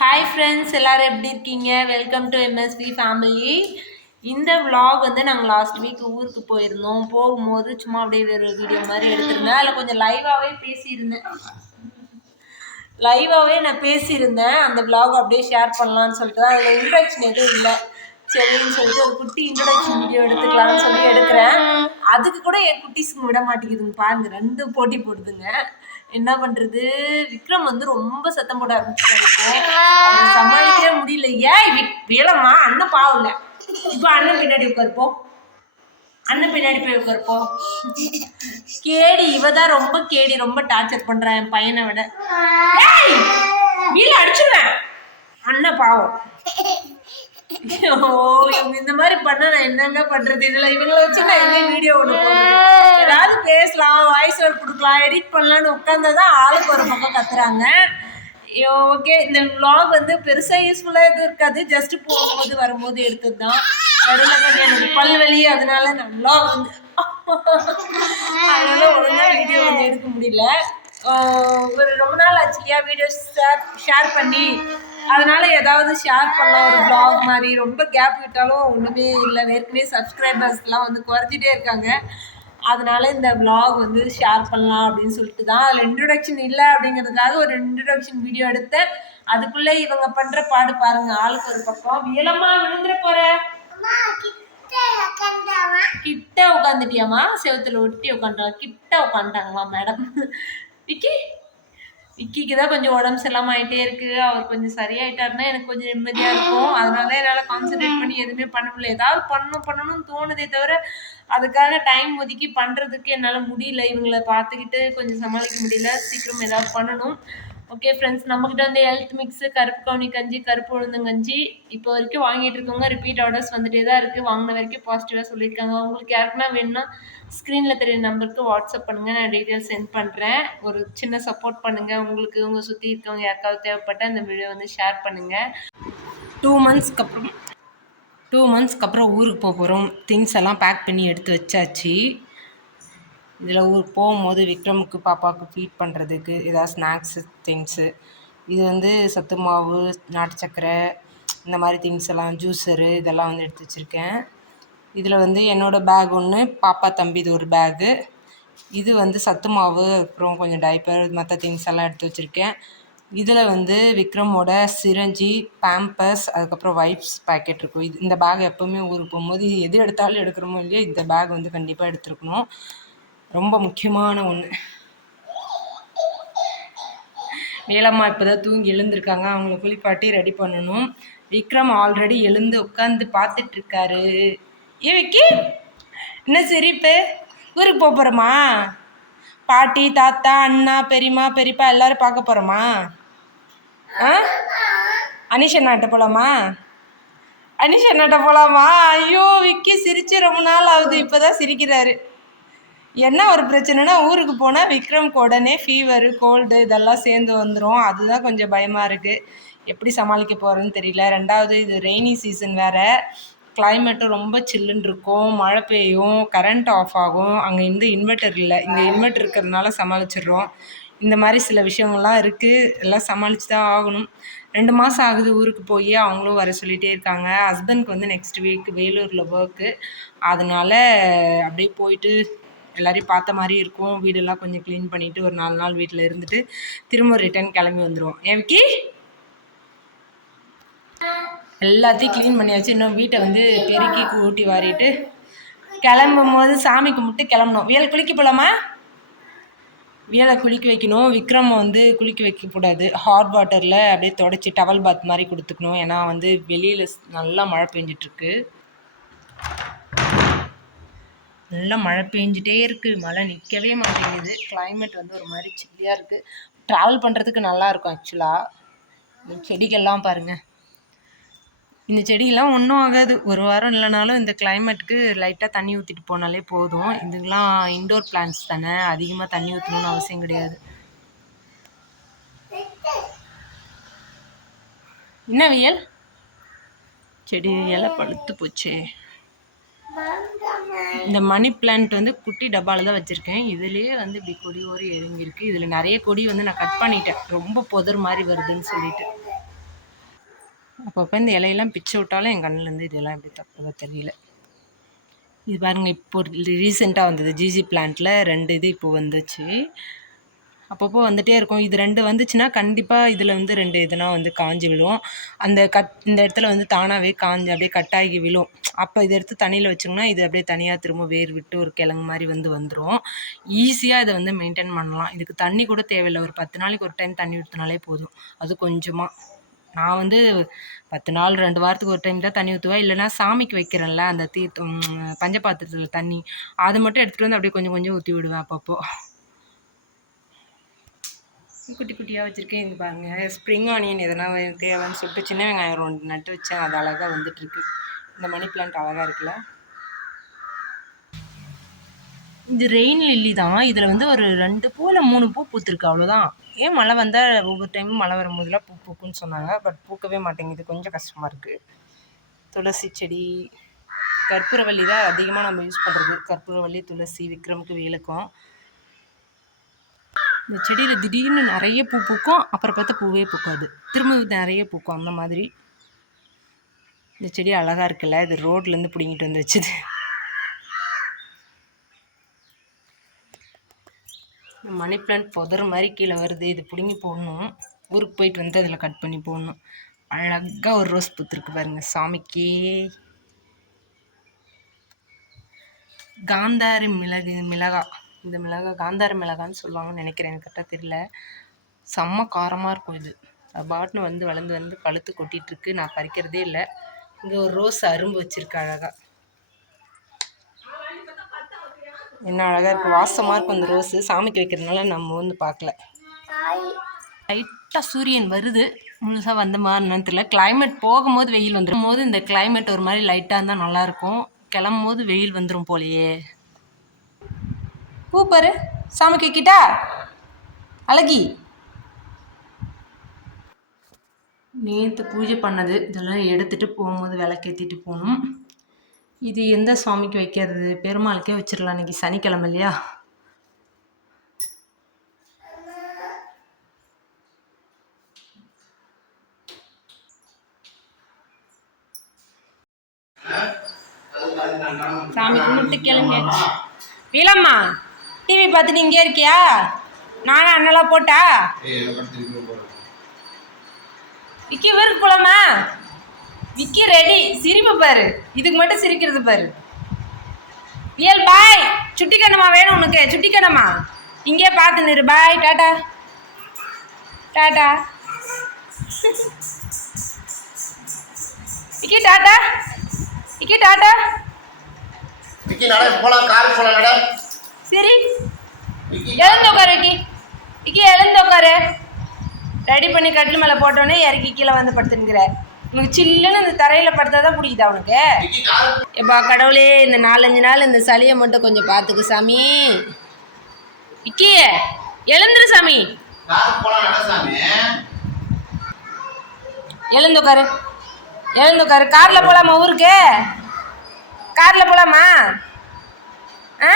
Hi friends, எல்லோரும் எப்படி இருக்கீங்க? Welcome to MSP family. இந்த விலாக் வந்து நாங்கள் லாஸ்ட் வீக் ஊருக்கு போயிருந்தோம். போகும்போது சும்மா அப்படியே ஒரு வீடியோ மாதிரி எடுத்திருந்தேன். அதில் கொஞ்சம் லைவாகவே நான் பேசியிருந்தேன். அந்த விலாக் அப்படியே ஷேர் பண்ணலான்னு சொல்லிட்டு தான். அதில் இன்ட்ரடக்ஷன் எதுவும் இல்லை, சரின்னு சொல்லிட்டு ஒரு குட்டி இன்ட்ரடக்ஷன் வீடியோ எடுத்துக்கலாம்னு சொல்லி எடுக்கிறேன். அதுக்கு கூட என் குட்டீஸுக்கு விட மாட்டேங்குதுங்க. பாருங்க, 2 போட்டி போடுதுங்க. என்ன பண்றது, விக்ரம் வந்து ரொம்ப சத்தம் போட ஆரம்பிச்சிருக்கோம், சமாளிக்கவே முடியல. ஏன் வேலம்மா, அண்ணன் பாவம் இல்ல. இப்ப அண்ணன் பின்னாடி உட்காருப்போம், அண்ணன் பின்னாடி போய் உட்காருப்போம். கேடி இவதான் ரொம்ப கேடி, ரொம்ப டார்ச்சர் பண்றான் என் பையனை விட. வீல அடிச்சிருவேன், அண்ணன் பாவம். இந்த மாதிரி பண்ண நான் என்னங்க பண்றது? இதுல இவங்களை வச்சு நான் என்ன வீடியோ ஒண்ணு போடுறது? ஏதாவது பேசலாம், வாய்ஸ் ஓவர் கொடுக்கலாம், எடிட் பண்ணலாம்னு உட்கார்ந்தாதான் ஆளுக்கு ஒரு பக்கம் கத்துறாங்க. ஓகே, இந்த விலாக் வந்து பெருசா யூஸ்ஃபுல்லா எதுவும் இருக்காது, ஜஸ்ட் போகும்போது வரும்போது எடுத்தது தான். நடுவில் கொஞ்சம் எனக்கு பல்வலி, அதனால நல்லா வந்து அதனால ஒழுங்கா வீடியோ வந்து எடுக்க முடியல. ஒரு ரொம்ப நாள் ஆச்சு இல்லையா வீடியோ ஷேர் பண்ணி, அதனால ஏதாவது ஷேர் பண்ணலாம் ஒரு ப்ளாக் மாதிரி. ரொம்ப கேப் விட்டாலும் ஒன்றுமே இல்லை, ஏற்கனவே சப்ஸ்கிரைபர்ஸ்லாம் வந்து குறைஞ்சிட்டே இருக்காங்க. அதனால இந்த விலாக் வந்து ஷேர் பண்ணலாம் அப்படின்னு சொல்லிட்டு தான். அதில் இன்ட்ரொடக்ஷன் இல்லை அப்படிங்கிறதுக்காக ஒரு இன்ட்ரொடக்ஷன் வீடியோ எடுத்தேன். அதுக்குள்ளே இவங்க பண்ணுற பாடு பாருங்க, ஆளுக்கு ஒரு பக்கம். வியலமா விழுந்துட போற, கிட்ட உட்காந்துட்டியாமா, செவத்துல ஒட்டி உட்காந்துட்டாங்க, கிட்ட உட்காந்துட்டாங்களா மேடம். விக்கிக்கு தான் கொஞ்சம் உடம்பு சரியில்லாம ஆகிட்டே இருக்குது. அவர் கொஞ்சம் சரியாயிட்டாருன்னா எனக்கு கொஞ்சம் நிம்மதியாக இருக்கும். அதனால என்னால் கான்சன்ட்ரேட் பண்ணி எதுவுமே பண்ண முடியல. ஏதாவது பண்ணணும்னு தோணுதே தவிர அதுக்காக டைம் ஒதுக்கி பண்ணுறதுக்கு என்னால் முடியல. இவங்களை பார்த்துக்கிட்டு கொஞ்சம் சமாளிக்க முடியல. சீக்கிரம் ஏதாவது பண்ணணும். ஓகே ஃப்ரெண்ட்ஸ், நம்மக்கிட்ட வந்து ஹெல்த் மிக்ஸு, கருப்பு கவுனி கஞ்சி, கருப்பு உளுந்தங்கஞ்சி இப்போ வரைக்கும் வாங்கிட்டு இருக்கவங்க ரிப்பீட் ஆர்டர்ஸ் வந்துட்டே தான் இருக்குது. வாங்கின வரைக்கும் பாசிட்டிவாக சொல்லியிருக்காங்க. உங்களுக்கு யாருக்குன்னா வேணும்னா ஸ்க்ரீனில் தெரிய நம்பருக்கு வாட்ஸ்அப் பண்ணுங்கள், நான் டீட்டெயில்ஸ் சென்ட் பண்ணுறேன். ஒரு சின்ன சப்போர்ட் பண்ணுங்கள். உங்களுக்கு உங்கள் சுற்றி இருக்கவங்க யாருக்காவது தேவைப்பட்டால் இந்த வீடியோ வந்து ஷேர் பண்ணுங்கள். 2 மந்த்ஸ்க்கு அப்புறம் ஊருக்கு போகிறோம். திங்ஸ் எல்லாம் பேக் பண்ணி எடுத்து வச்சாச்சு. இதில் ஊருக்கு போகும்போது விக்ரமுக்கு பாப்பாவுக்கு ஃபீட் பண்ணுறதுக்கு ஏதாவது ஸ்நாக்ஸு திங்ஸு, இது வந்து சத்து மாவு, நாட்டு சக்கரை, இந்த மாதிரி திங்ஸ் எல்லாம், ஜூஸரு, இதெல்லாம் வந்து எடுத்து வச்சுருக்கேன். இதில் வந்து என்னோடய பேக் ஒன்று, பாப்பா தம்பி இது ஒரு பேகு, இது வந்து சத்து மாவு, அப்புறம் கொஞ்சம் டைப்பர், மற்ற திங்ஸ் எல்லாம் எடுத்து வச்சுருக்கேன். இதில் வந்து விக்ரமோட சிரஞ்சி, பேம்பர்ஸ், அதுக்கப்புறம் வைப்ஸ் பேக்கெட் இருக்கும். இந்த பேக் எப்போவுமே ஊருக்கு போகும்போது எது எடுத்தாலும் எடுக்கிறோமோ இல்லையோ, இந்த பேக் வந்து கண்டிப்பாக எடுத்துருக்கணும், ரொம்ப முக்கியமான ஒன்று. வேலம்மா இப்போ தான் தூங்கி எழுந்திருக்காங்க, அவங்கள குளிப்பாட்டி ரெடி பண்ணணும். விக்ரம் ஆல்ரெடி எழுந்து உட்காந்து பார்த்துட்ருக்காரு. விக்கி, என்ன சிரிப்பு? ஊருக்கு போகிறோமா? பாட்டி, தாத்தா, அண்ணா, பெரியம்மா, பெரியப்பா எல்லோரும் பார்க்க போகிறோமா? அனிஷண்ணாட்ட போகலாமா? அனிஷண்ணாட்ட போகலாமா? ஐயோ, விக்கி சிரித்து ரொம்ப நாள் ஆகுது, இப்போ தான் சிரிக்கிறாரு. என்ன ஒரு பிரச்சனைனா, ஊருக்கு போனால் விக்ரம்க்கு உடனே ஃபீவரு, கோல்டு இதெல்லாம் சேர்ந்து வந்துடும். அதுதான் கொஞ்சம் பயமாக இருக்குது. எப்படி சமாளிக்க போகிறேன்னு தெரியல. 2வது இது ரெய்னி சீசன் வேறு, கிளைமேட்டும் ரொம்ப சில்லுன்னு இருக்கும், மழை பெய்யும், கரண்ட் ஆஃப் ஆகும். அங்கே இன்வெர்ட்டர் இல்லை, இங்கே இன்வெர்ட்டர் இருக்கிறதுனால சமாளிச்சிடுறோம். இந்த மாதிரி சில விஷயங்கள்லாம் இருக்குது, எல்லாம் சமாளித்து தான் ஆகணும். 2 மாதம் ஆகுது ஊருக்கு போய், அவங்களும் வர சொல்லிகிட்டே இருக்காங்க. ஹஸ்பண்ட்க்கு வந்து நெக்ஸ்ட் வீக் வேலூரில் ஒர்க்கு, அதனால அப்படியே போயிட்டு எல்லோரையும் பார்த்த மாதிரி இருக்கும். வீடெல்லாம் கொஞ்சம் க்ளீன் பண்ணிவிட்டு ஒரு 4 நாள் வீட்டில் இருந்துட்டு திரும்ப ரிட்டர்ன் கிளம்பி வந்துடுவோம். விக்கி, எல்லாத்தையும் க்ளீன் பண்ணியாச்சு. இன்னும் வீட்டை வந்து பெருக்கி கூட்டி வாரிட்டு கிளம்பும் போது சாமி கும்பிட்டு கிளம்பணும். வியல் குளிக்க போகலாமா? வியலை குளிக்க வைக்கணும். விக்ரம் வந்து குளிக்க வைக்கக்கூடாது, ஹாட் வாட்டரில் அப்படியே தொடச்சி டவல் பாத் மாதிரி கொடுத்துக்கணும். ஏன்னா வந்து வெளியில் நல்லா மழை பெஞ்சிட்ருக்கு, நல்லா மழை பெஞ்சிட்டே இருக்குது, மழை நிற்கவே மாட்டேங்குது. கிளைமேட் வந்து ஒரு மாதிரி சில்லியாக இருக்குது, ட்ராவல் பண்ணுறதுக்கு நல்லாயிருக்கும். ஆக்சுவலாக செடிகள்லாம் பாருங்கள், இந்த செடியெல்லாம் ஒன்றும் ஆகாது, ஒரு வாரம் இல்லைனாலும் இந்த கிளைமேட்டுக்கு லைட்டாக தண்ணி ஊற்றிட்டு போனாலே போதும். இதுக்கெலாம் இன்டோர் பிளான்ட்ஸ் தானே, அதிகமாக தண்ணி ஊற்றணும்னு அவசியம் கிடையாது. என்ன வியல், செடி இலை பழுத்து போச்சு. இந்த மணி பிளான்ட் வந்து குட்டி டப்பாவில் தான் வச்சுருக்கேன். இதுலேயே வந்து இப்படி கொடி இறங்கியிருக்கு. இதில் நிறைய கொடி வந்து நான் கட் பண்ணிட்டேன், ரொம்ப புதர் மாதிரி வருதுன்னு சொல்லிட்டு. அப்பப்போ இந்த இலையெல்லாம் பிச்சு விட்டாலும் என் கண்ணிலேருந்து இதெல்லாம் எப்படி தப்புதோ தெரியல. இது பாருங்கள், இப்போ ரீசெண்டாக வந்தது ஜிஜி பிளான்ட்டில் 2 இது இப்போ வந்துச்சு. அப்பப்போ வந்துகிட்டே இருக்கும். இது 2 வந்துச்சுன்னா கண்டிப்பாக இதில் வந்து 2 இதுனா வந்து காஞ்சி விழும். அந்த இந்த இடத்துல வந்து தானாகவே காஞ்சி அப்படியே கட்டாகி விழும். அப்போ இதை எடுத்து தண்ணியில் வச்சோம்னா இது அப்படியே தனியாக திரும்ப வேர் விட்டு ஒரு கிழங்கு மாதிரி வந்துடும். ஈஸியாக இதை வந்து மெயின்டைன் பண்ணலாம். இதுக்கு தண்ணி கூட தேவையில்லை. ஒரு 10 நாளைக்கு ஒரு டைம் தண்ணி ஊற்றினாலே போதும். அது கொஞ்சமாக. நான் வந்து 10 நாள் 2 வாரத்துக்கு ஒரு டைம் தான் தண்ணி ஊற்றுவேன். இல்லைனா சாமிக்கு வைக்கிறேன்ல அந்த தீர்த்தம் பஞ்சபாத்திரத்தில் தண்ணி, அதை மட்டும் எடுத்துகிட்டு வந்து அப்படியே கொஞ்சம் கொஞ்சம் ஊற்றி விடுவேன் அப்பப்போ. குட்டி குட்டியாக வச்சுருக்கேன். இது பாருங்கள், ஸ்ப்ரிங் ஆனியன் எதனா தேவைன்னு சொல்லிட்டு சின்ன வெங்காயம் 2 நட்டு வச்சேன். அது அழகாக வந்துட்டுருக்கு. இந்த மணி பிளான்ட் அழகாக இருக்குல்ல. இது ரெயின் லில்லி தான். இதில் வந்து ஒரு 2 பூ இல்லை 3 பூ பூத்துருக்கு, அவ்வளோதான். ஏன் மழை வந்தால் ஒவ்வொரு டைமும் மழை வரும்போதெல்லாம் பூ பூக்குன்னு சொன்னாங்க. பட் பூக்கவே மாட்டேங்குது, கொஞ்சம் கஷ்டமாக இருக்குது. துளசி செடி, கற்பூரவல்லி தான் அதிகமாக நம்ம யூஸ் பண்ணுறது. கற்பூரவல்லி, துளசி, விக்ரமுக்கு, வேலுக்கும். இந்த செடியில் திடீர்னு நிறைய பூ பூக்கும், அப்புறம் பார்த்தா பூவே பூக்காது, திரும்ப நிறைய பூக்கும், அந்த மாதிரி. இந்த செடி அழகாக இருக்குல்ல. இது ரோட்லேருந்து பிடிங்கிட்டு வந்து வச்சுது. மணி பிளான்ட் புதர் மாதிரி கீழே வருது. இது பிடுங்கி போடணும். ஊருக்கு போயிட்டு வந்து அதில் கட் பண்ணி போடணும். அழகாக ஒரு ரோஸ் பூத்துருக்கு பாருங்கள், சாமிக்கு. காந்தாரி மிளகா. இந்த மிளகா காந்தாரி மிளகான்னு சொல்லுவாங்கன்னு நினைக்கிறேன், எனக்கு கரெக்டாக தெரியல. செம்ம காரமாக இருக்கும் இது. பாட்னு வந்து வளர்ந்து பழுத்து கொட்டிகிட்ருக்கு. நான் பறிக்கிறதே இல்லை. இங்கே ஒரு ரோஸ் அரும்பு வச்சுருக்கு அழகாக. என்ன அழகாக இருக்குது, வாசமாக இருக்கும் இந்த ரோஸு. சாமிக்கு வைக்கிறதுனால நம்ம வந்து பார்க்கல. லைட்டாக சூரியன் வருது, முழுசாக வந்த மாதிரி தெரியல. கிளைமேட் போகும்போது வெயில் வந்துடும் போது இந்த கிளைமேட் ஒரு மாதிரி லைட்டாக இருந்தால் நல்லாயிருக்கும். கிளம்பும் போது வெயில் வந்துடும் போலையே. பூ பாரு, சாமிக்கு வைக்கிட்டா அழகி. நேற்று பூஜை பண்ணது இதெல்லாம் எடுத்துகிட்டு போகும்போது விளக்கேற்றிட்டு போகணும். இது எந்த சுவாமிக்கு வைக்கிறது? பெருமாளுக்கே வச்சிடலாம், இன்றைக்கி சனிக்கிழமை இல்லையா. சாமி கும்பிட்டு கிளம்பியாச்சு. வீலம்மா, டிவி பார்த்துட்டு இங்கே இருக்கியா? நானும் அண்ணெல்லாம் போட்டா விக்கி ஊருக்கு போலாமா? விக்கி ரெடி. சிரிப்பு பாரு, இதுக்கு மட்டும் சிரிக்கிறது பாரு. வியல் பாய். சுட்டி கண்ணம்மா வேணும் உனக்கு? சுட்டி கண்ணம்மா இங்கே பார்த்து நிறு. Bye, tata tata. Vicky tata. Vicky tata. சரி, எழுந்து உட்காரு விக்கி. விக்கி எழுந்து உட்காரு. ரெடி பண்ணி கட்டில் மேலே போட்டோன்னே இறக்கி கீழே வந்து படுத்துங்கிற. உனக்கு சில்லுன்னு இந்த தரையில் படுத்தா தான் பிடிக்குதா உனக்கு? எப்பா கடவுளே, இந்த 4-5 நாள் இந்த சளியை மட்டும் கொஞ்சம் பார்த்துக்கு சாமி. விக்கி எழுந்துரு சாமி. எழுந்து உட்காரு, எழுந்து உட்காரு. காரில் போகலாமா ஊருக்கு? காரில் போகலாமா? ஆ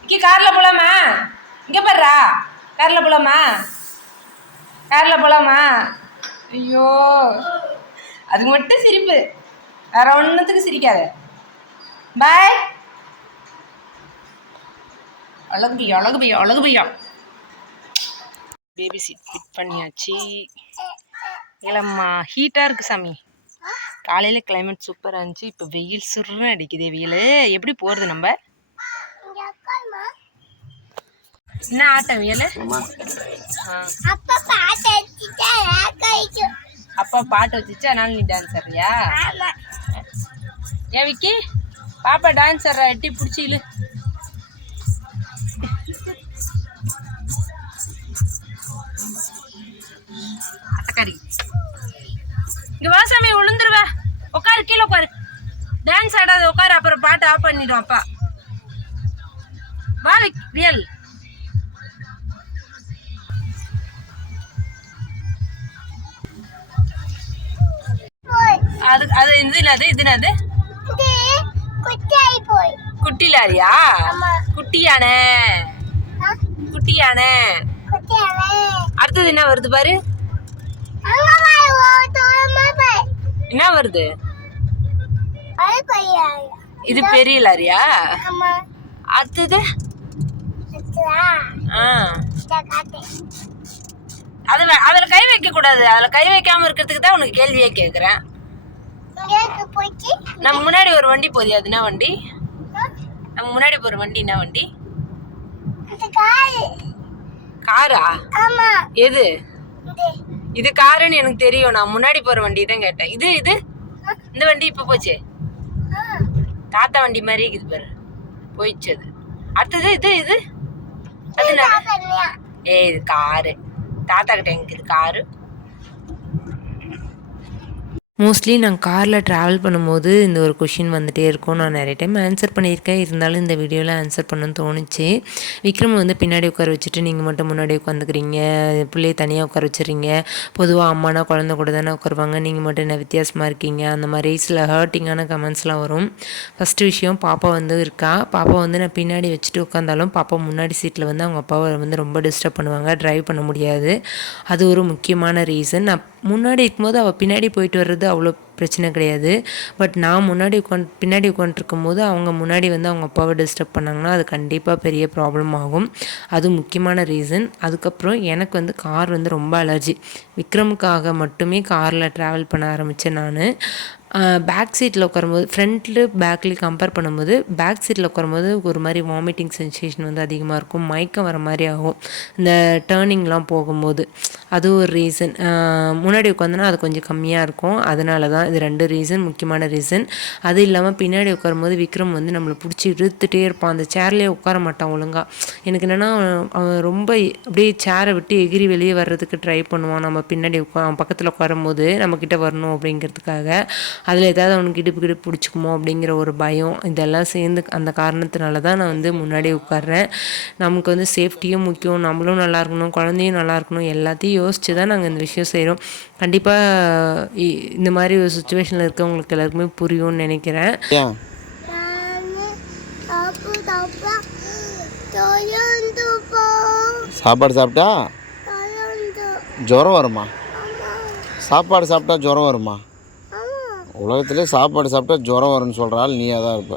விக்கி காரில் போகலாமா? இங்கே பாடுறா, காரில் போகலாமா? காரில் போகலாமா? ஐயோ, அதுக்கு மட்டும் சிரிப்பு, வேற ஒன்றுத்துக்கு சிரிக்காத. பாய். அழகு பையா, அழகு பையா, அழகு பையா. பேபி சீட் ஃபிட் பண்ணியாச்சு. இல்லைம்மா, ஹீட்டாக இருக்குது சாமி. காலையில் கிளைமேட் சூப்பராக இருந்துச்சு. இப்போ வெயில் சுருன்னு அடிக்குதே. வெயில் எப்படி போகிறது நம்ம? என்ன ஆட்டம் வெயில்? அப்பா பாட்டு வச்சுச்சு, அதனால நீ டான்ஸ் ஆடுறியா? ஏன் விக்கி, பாப்பா டான்ஸ் ஆடுறா, எட்டி பிடிச்சி இழு. அட்டக்காரி, இங்க வாசாமி விழுந்துருவ. உட்காரு, கீழே உட்காரு. டான்ஸ் ஆடாத, உட்காரு. அப்புறம் பாட்டு ஆஃப் பண்ணிடும் அப்பா. வா ரியல். அது இது என்னது? குட்டி லாரியா? குட்டி யானை. குட்டி யானை. அடுத்தது என்ன வருது பாரு. என்ன வருது? இது பெரிய லாரியா? அடுத்தது அதுல கை வைக்க கூடாது. அதுல கை வைக்காம இருக்கிறதுக்கு தான் உனக்கு கேள்வியே கேக்குறேன். நம்ம முன்னாடி ஒரு வண்டி போகுது, அது என்ன வண்டி? நம்ம முன்னாடி போற வண்டி என்ன வண்டி? காரா? எது இது? காருன்னு எனக்கு தெரியும். நான் முன்னாடி போற வண்டி தான் கேட்டேன். இது இது இந்த வண்டி இப்ப போச்சு. தாத்தா வண்டி மாதிரி இருக்குது பாரு, போயிடுச்சு அது. அடுத்தது இது இது அது இது காரு. தாத்தா கிட்ட எங்க இது காரு? மோஸ்ட்லி நான் காரில் ட்ராவல் பண்ணும்போது இந்த ஒரு கொஷின் வந்துகிட்டே இருக்கும். நான் நிறைய டைம் ஆன்சர் பண்ணியிருக்கேன். இருந்தாலும் இந்த வீடியோவில் ஆன்சர் பண்ணணும்னு தோணுச்சு. விக்ரம் வந்து பின்னாடி உட்கார வச்சுட்டு நீங்கள் மட்டும் முன்னாடி உட்காந்துக்கிறீங்க, பிள்ளையை தனியாக உட்கார வச்சுறீங்க. பொதுவாக அம்மானா குழந்தை கூட தானே உட்காருவாங்க, நீங்கள் மட்டும் என்ன வித்தியாசமாக இருக்கீங்க, அந்த மாதிரி சில ஹர்ட்டிங்கான கமெண்ட்ஸ்லாம் வரும். ஃபஸ்ட்டு விஷயம், பாப்பா வந்து இருக்கா. பாப்பா வந்து நான் பின்னாடி வச்சுட்டு உட்காந்தாலும் பாப்பா முன்னாடி சீட்டில் வந்து அவங்க அப்பாவை வந்து ரொம்ப டிஸ்டர்ப் பண்ணுவாங்க, ட்ரைவ் பண்ண முடியாது. அது ஒரு முக்கியமான ரீசன். நான் முன்னாடி இருக்கும்போது அவள் பின்னாடி போயிட்டு வர்றது அவ்வளோ பிரச்சனை கிடையாது. பட் நான் பின்னாடி உட்காந்துருக்கும் போது அவங்க முன்னாடி வந்து அவங்க அப்பாவை டிஸ்டர்ப் பண்ணாங்கன்னா அது கண்டிப்பாக பெரிய ப்ராப்ளம் ஆகும். அது முக்கியமான ரீசன். அதுக்கப்புறம் எனக்கு வந்து கார் வந்து ரொம்ப அலர்ஜி. விக்ரமுக்காக மட்டுமே காரில் ட்ராவல் பண்ண ஆரம்பித்தேன் நான். பேக் சீட்டில் உட்காரும்போது, ஃப்ரண்ட்டில் பேக்லேயும் கம்பேர் பண்ணும்போது பேக் சீட்டில் உட்காரும்போது ஒரு மாதிரி வாமிட்டிங் சென்சேஷன் வந்து அதிகமாக இருக்கும், மயக்கம் வர மாதிரி ஆகும் இந்த டேர்னிங்லாம் போகும்போது. அது ஒரு ரீசன். முன்னாடி உட்காந்தோன்னா அது கொஞ்சம் கம்மியாக இருக்கும். அதனால தான் இது 2 ரீசன், முக்கியமான ரீசன். அது இல்லாமல் பின்னாடி உட்காரும்போது விக்ரம் வந்து நம்மளை பிடிச்சி இழுத்துட்டே இருப்பான். அந்த சேர்லேயே உட்கார மாட்டான் ஒழுங்காக. எனக்கு என்னென்னா அவன் ரொம்ப அப்படியே சேரை விட்டு எகிரி வெளியே வர்றதுக்கு ட்ரை பண்ணுவான். நம்ம பின்னாடி அவன் பக்கத்தில் உட்காரும்போது நம்மக்கிட்ட வரணும் அப்படிங்கிறதுக்காக. அதில் ஏதாவது அவனுக்கு இடுப்பு பிடிச்சிக்குமோ அப்படிங்கிற ஒரு பயம், இதெல்லாம் சேர்ந்து அந்த காரணத்தினால தான் நான் வந்து முன்னாடி உட்கார்றேன். நமக்கு வந்து சேஃப்டியும் முக்கியம், நம்மளும் நல்லா இருக்கணும், குழந்தையும் நல்லா இருக்கணும், எல்லாத்தையும் யோசித்து தான் நாங்கள் இந்த விஷயம் செய்கிறோம். கண்டிப்பாக இந்த மாதிரி ஒரு சுச்சுவேஷனில் இருக்கவங்களுக்கு எல்லாருக்குமே புரியும்னு நினைக்கிறேன். சாப்பாடு சாப்பிட்டா ஜுரம் வருமா? சாப்பாடு சாப்பிட்டா ஜுரம் வருமா? உலகத்திலே சாப்பாடு சாப்பிட்டா ஜுரம் வரும்னு சொல்கிற ஆள் நீயாக தான் இருப்ப.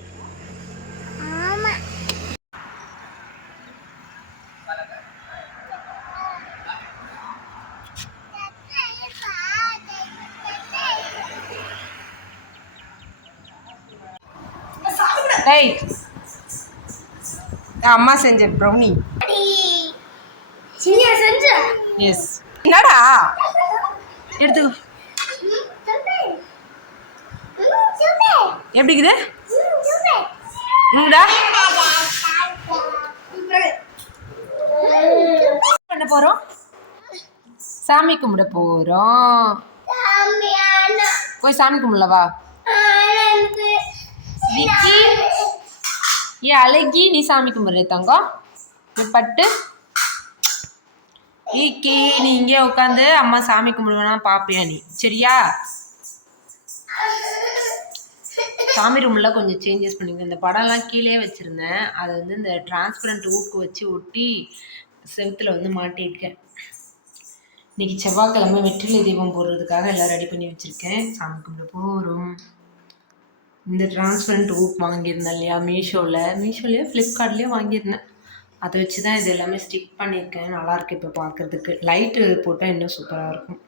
அம்மா செஞ்ச ப்ரௌனி. எஸ். என்னடா எடுத்துக்கோ. எப்படி இருக்குது? பண்ண போறோம், சாமி கும்பிட போறோம். போய் சாமி கும்பிடலவா? விக்கி ஏன் அழகி நீ சாமி கும்பிட்ற தங்கம்? பட்டு விக்கி நீ இங்கே உட்காந்து அம்மா சாமி கும்பிடுவேனா பாப்பியா நீ? சரியா? சாமி ரூம்ல கொஞ்சம் சேஞ்சஸ் பண்ணிங்க. இந்த படம்லாம் கீழே வச்சுருந்தேன், அதை வந்து இந்த டிரான்ஸ்பரண்ட் ஊக்கு வச்சு ஒட்டி செவுத்தில் வந்து மாட்டியிருக்கேன். இன்றைக்கி செவ்வாய்க்கிழமை வெற்றிலை தீபம் போடுறதுக்காக எல்லாம் ரெடி பண்ணி வச்சுருக்கேன். சாமி கும்பிட போகிறோம். இந்த டிரான்ஸ்பரண்ட் ஊக் வாங்கியிருந்தேன் இல்லையா, மீஷோலையோ ஃப்ளிப்கார்ட்லேயோ வாங்கியிருந்தேன். அதை வச்சு தான் இது எல்லாமே ஸ்டிக் பண்ணியிருக்கேன். நல்லாயிருக்கு இப்போ பார்க்குறதுக்கு. லைட்டு போட்டால் இன்னும் சூப்பராக இருக்கும்.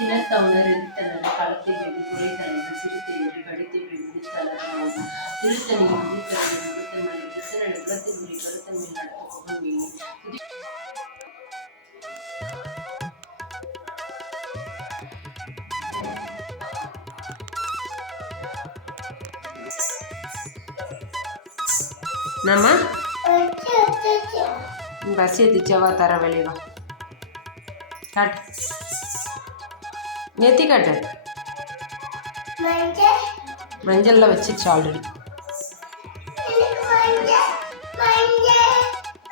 சினத்தவனர் எரித்தனர் களத்தை வெடி குறை தலைவர் சிறுத்தை வெடி கடித்தை வெடி தளர்வான் திருத்தணி திருத்தணி முகத்தமலை திருத்தணி குளத்தின் முடி கருத்தன் மேல் நடத்த புகழ் மீனி. நம்ம பஸ் ஏற்றிச்சவா தர வெளிவா காட்டு, நெத்தி காட்டு. மஞ்சள்ல வச்சிருச்சு ஆல்ரெடி.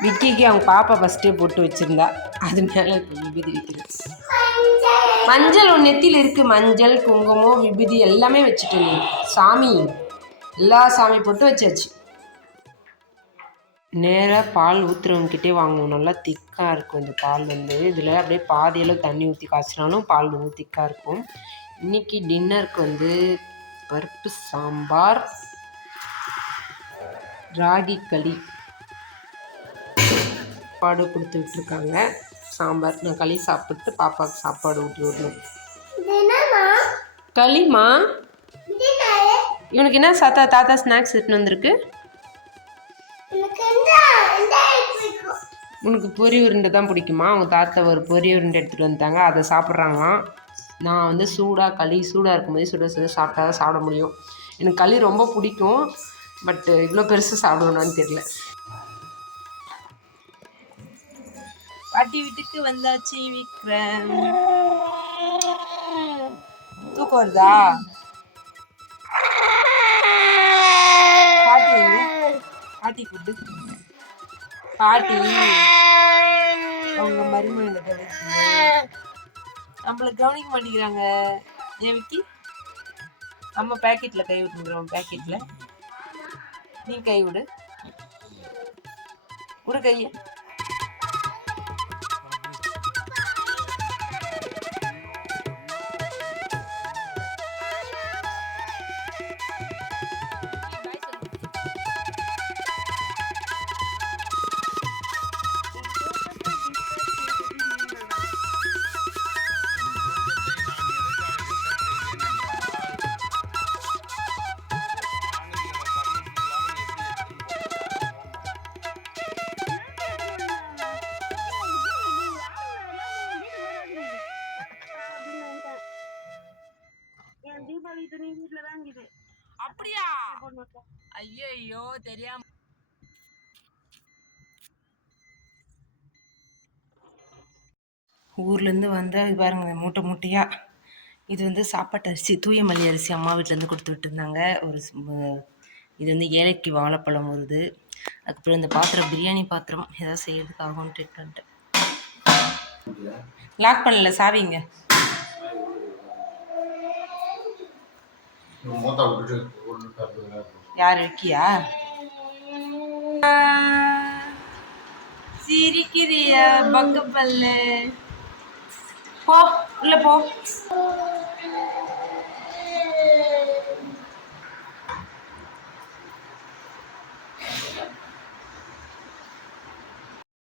விக்கிக்கு அவங்க பாப்பா ஃபஸ்ட்டே போட்டு வச்சிருந்தா, அது மேலே விபூதி வைக்கிறது. மஞ்சள் உன் நெத்தியில் இருக்கு. மஞ்சள், குங்குமம், விபூதி எல்லாமே வச்சுட்டு நீ சாமி எல்லா சாமி போட்டு வச்சாச்சு. நேராக பால் ஊற்றுறவங்ககிட்டே வாங்குவோம். நல்லா திக்காக இருக்கும் இந்த பால் வந்து. இதில் அப்படியே பாதியளவு தண்ணி ஊற்றி காய்ச்சினாலும் பால் வந்து திக்காக இருக்கும். இன்றைக்கி டின்னருக்கு வந்து பருப்பு சாம்பார், ராகி களி சாப்பாடு கொடுத்து விட்டுருக்காங்க. சாம்பார் நான் களி சாப்பிட்டு பாப்பாவுக்கு சாப்பாடு ஊட்டி விடணும். களிமா இவனுக்கு என்ன தாத்தா ஸ்நாக்ஸ் எடுத்துன்னு வந்திருக்கு? உனக்கு பொரி உருண்டை தான் பிடிக்குமா? அவங்க தாத்தா ஒரு பொரி உருண்டை எடுத்துகிட்டு வந்துட்டாங்க, அதை சாப்பிட்றாங்களாம். நான் வந்து களி சூடாக இருக்கும்போது சுட சுட சாப்பிட்டா தான் சாப்பிட முடியும். எனக்கு களி ரொம்ப பிடிக்கும், பட் இவ்வளோ பெருசு சாப்பிடுவேனான்னு தெரியல. பாட்டி வீட்டுக்கு வந்தாச்சு விக்ரம். தூக்கம் வருதா? பாட்டி கூப்பிடு. பாட்டி அவங்க மருமகளை நம்மளை கவனிக்க மாட்டேங்கிறாங்க. ஏன் விக்கி? அம்மா பேக்கெட்டில் கை விட்டுங்கிறோம். பேக்கெட்டில் நீ கை விடு கையை. அப்படியா? ஐயோ தெரியாம. ஊர்லேருந்து வந்து அது பாருங்க மூட்டை மூட்டையாக. இது வந்து சாப்பாட்டு அரிசி, தூய மல்லி அரிசி அம்மா வீட்டிலேருந்து கொடுத்து விட்டுருந்தாங்க. இது வந்து ஏழைக்கு வாழைப்பழம் வருது. அதுக்கப்புறம் இந்த பாத்திரம் பிரியாணி பாத்திரம் ஏதாவது செய்யறதுக்காகவும் ட்ரீட்மெண்ட்டு. லாக் பண்ணல சாவிங்க. யார் இருக்கியா? சிரிக்கிறியா பக்க பல்லு? போ உள்ள போ.